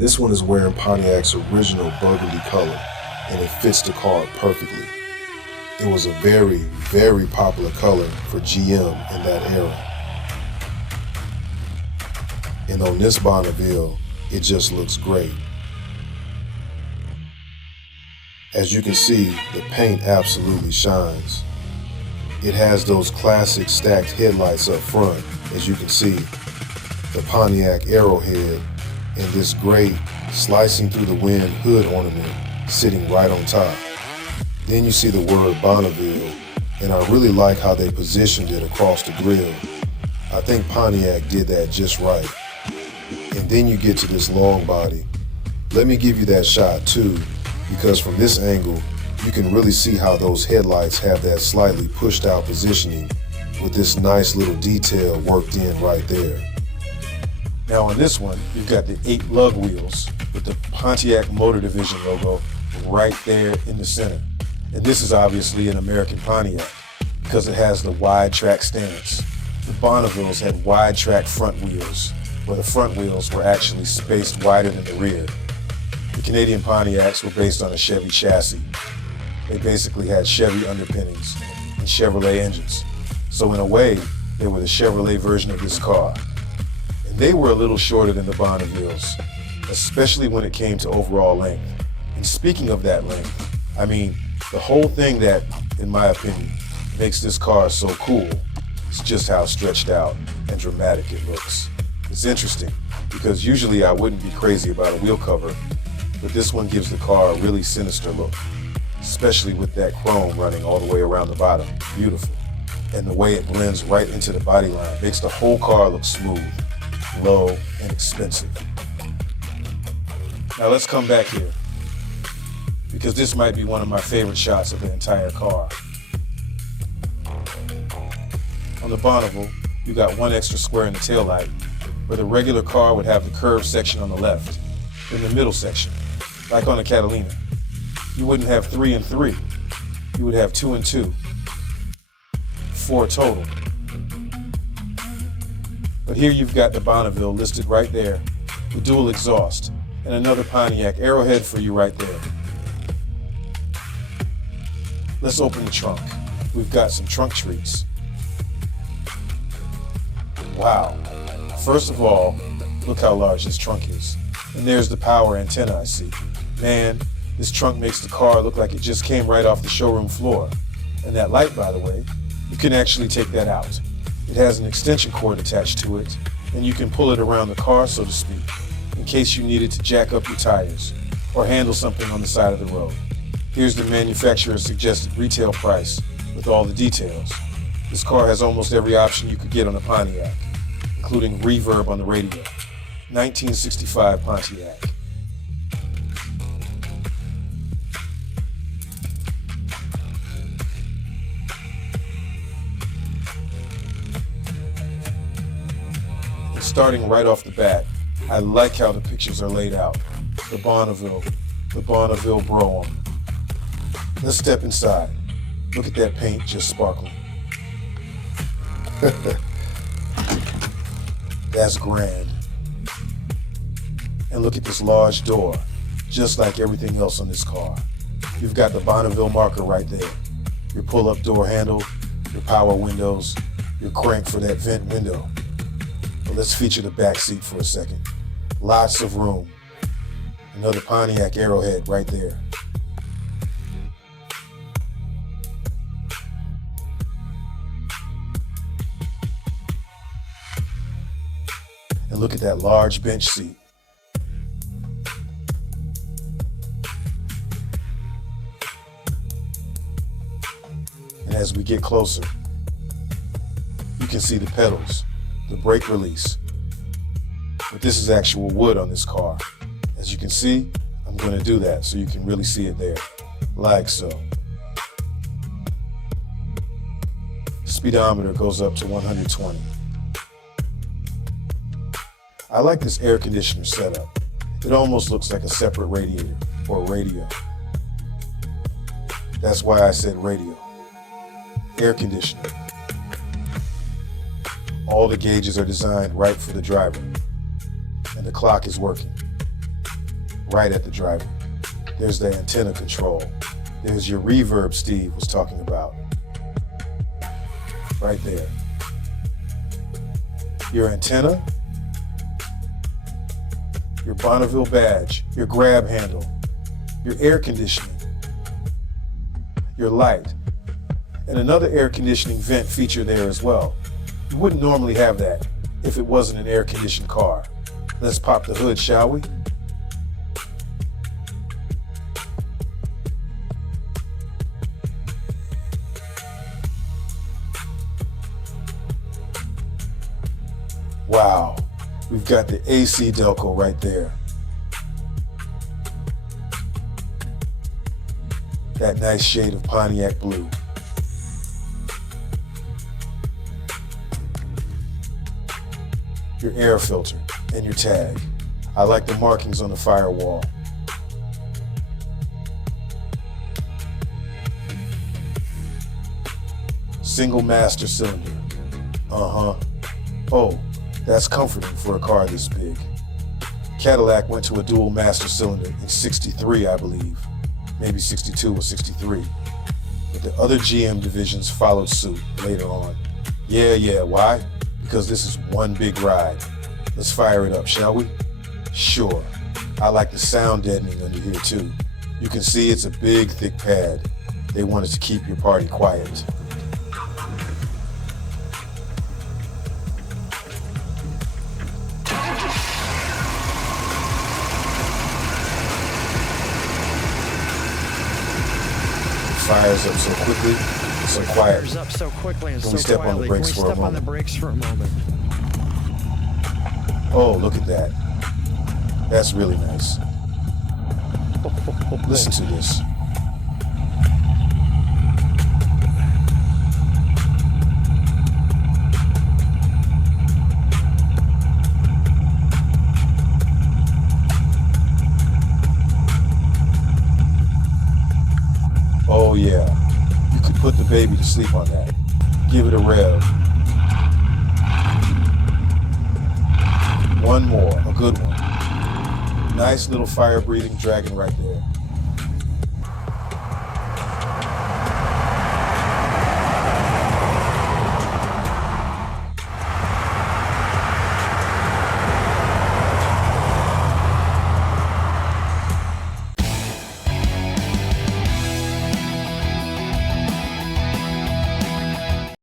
This one is wearing Pontiac's original burgundy color, and it fits the car perfectly. It was a very, very popular color for GM in that era. And on this Bonneville, it just looks great. As you can see, the paint absolutely shines. It has those classic stacked headlights up front, as you can see, the Pontiac arrowhead, and this great slicing through the wind hood ornament sitting right on top. Then you see the word Bonneville, and I really like how they positioned it across the grille. I think Pontiac did that just right. And then you get to this long body. Let me give you that shot too, because from this angle, you can really see how those headlights have that slightly pushed out positioning with this nice little detail worked in right there. Now on this one, you've got the 8 lug wheels with the Pontiac Motor Division logo right there in the center. And this is obviously an American Pontiac because it has the wide track stance. The Bonnevilles had wide track front wheels, where the front wheels were actually spaced wider than the rear. The Canadian Pontiacs were based on a Chevy chassis. They basically had Chevy underpinnings and Chevrolet engines. So in a way, they were the Chevrolet version of this car. And they were a little shorter than the Bonnevilles, especially when it came to overall length. And speaking of that length, I mean, the whole thing that, in my opinion, makes this car so cool is just how stretched out and dramatic it looks. It's interesting because usually I wouldn't be crazy about a wheel cover, but this one gives the car a really sinister look, especially with that chrome running all the way around the bottom. Beautiful. And the way it blends right into the body line makes the whole car look smooth, low, and expensive. Now let's come back here, because this might be one of my favorite shots of the entire car. On the Bonneville, you got one extra square in the taillight, where the regular car would have the curved section on the left, in the middle section, like on a Catalina. You wouldn't have 3 and 3, you would have 2 and 2, 4 total. But here you've got the Bonneville listed right there, with dual exhaust, and another Pontiac arrowhead for you right there. Let's open the trunk. We've got some trunk treats. Wow. First of all, look how large this trunk is. And there's the power antenna I see. Man, this trunk makes the car look like it just came right off the showroom floor. And that light, by the way, you can actually take that out. It has an extension cord attached to it, and you can pull it around the car, so to speak, in case you needed to jack up your tires or handle something on the side of the road. Here's the manufacturer's suggested retail price with all the details. This car has almost every option you could get on a Pontiac, including reverb on the radio. 1965 Pontiac. And starting right off the bat, I like how the pictures are laid out. The Bonneville Brougham. Let's step inside. Look at that paint just sparkling. That's grand. And look at this large door, just like everything else on this car. You've got the Bonneville marker right there. Your pull-up door handle, your power windows, your crank for that vent window. But let's feature the back seat for a second. Lots of room. Another Pontiac arrowhead right there. And look at that large bench seat. And as we get closer, you can see the pedals, the brake release. But this is actual wood on this car. As you can see, I'm going to do that so you can really see it there, like so. Speedometer goes up to 120. I like this air conditioner setup. It almost looks like a separate radiator or radio. That's why I said radio. Air conditioner. All the gauges are designed right for the driver, and the clock is working. right at the driver. There's the antenna control. There's your reverb Steve was talking about. Right there. Your antenna, your Bonneville badge, your grab handle, your air conditioning, your light, and another air conditioning vent feature there as well. You wouldn't normally have that if it wasn't an air-conditioned car. Let's pop the hood, shall we? Wow, we've got the AC Delco right there. That nice shade of Pontiac blue. Your air filter and your tag. I like the markings on the firewall. Single master cylinder. Oh, that's comforting for a car this big. Cadillac went to a dual master cylinder in '63, I believe. Maybe '62 or '63. But the other GM divisions followed suit later on. Yeah, why? Because this is one big ride. Let's fire it up, shall we? Sure. I like the sound deadening under here too. You can see it's a big, thick pad. They wanted to keep your party quiet. Fires up so quickly, so quiet. Fires up so quickly and Can so we step on the quietly. brakes Can for we a step on the moment? brakes for a moment? Oh, look at that. That's really nice. Listen to this. Oh yeah, you could put the baby to sleep on that. Give it a rev. One more, a good one. Nice little fire-breathing dragon right there.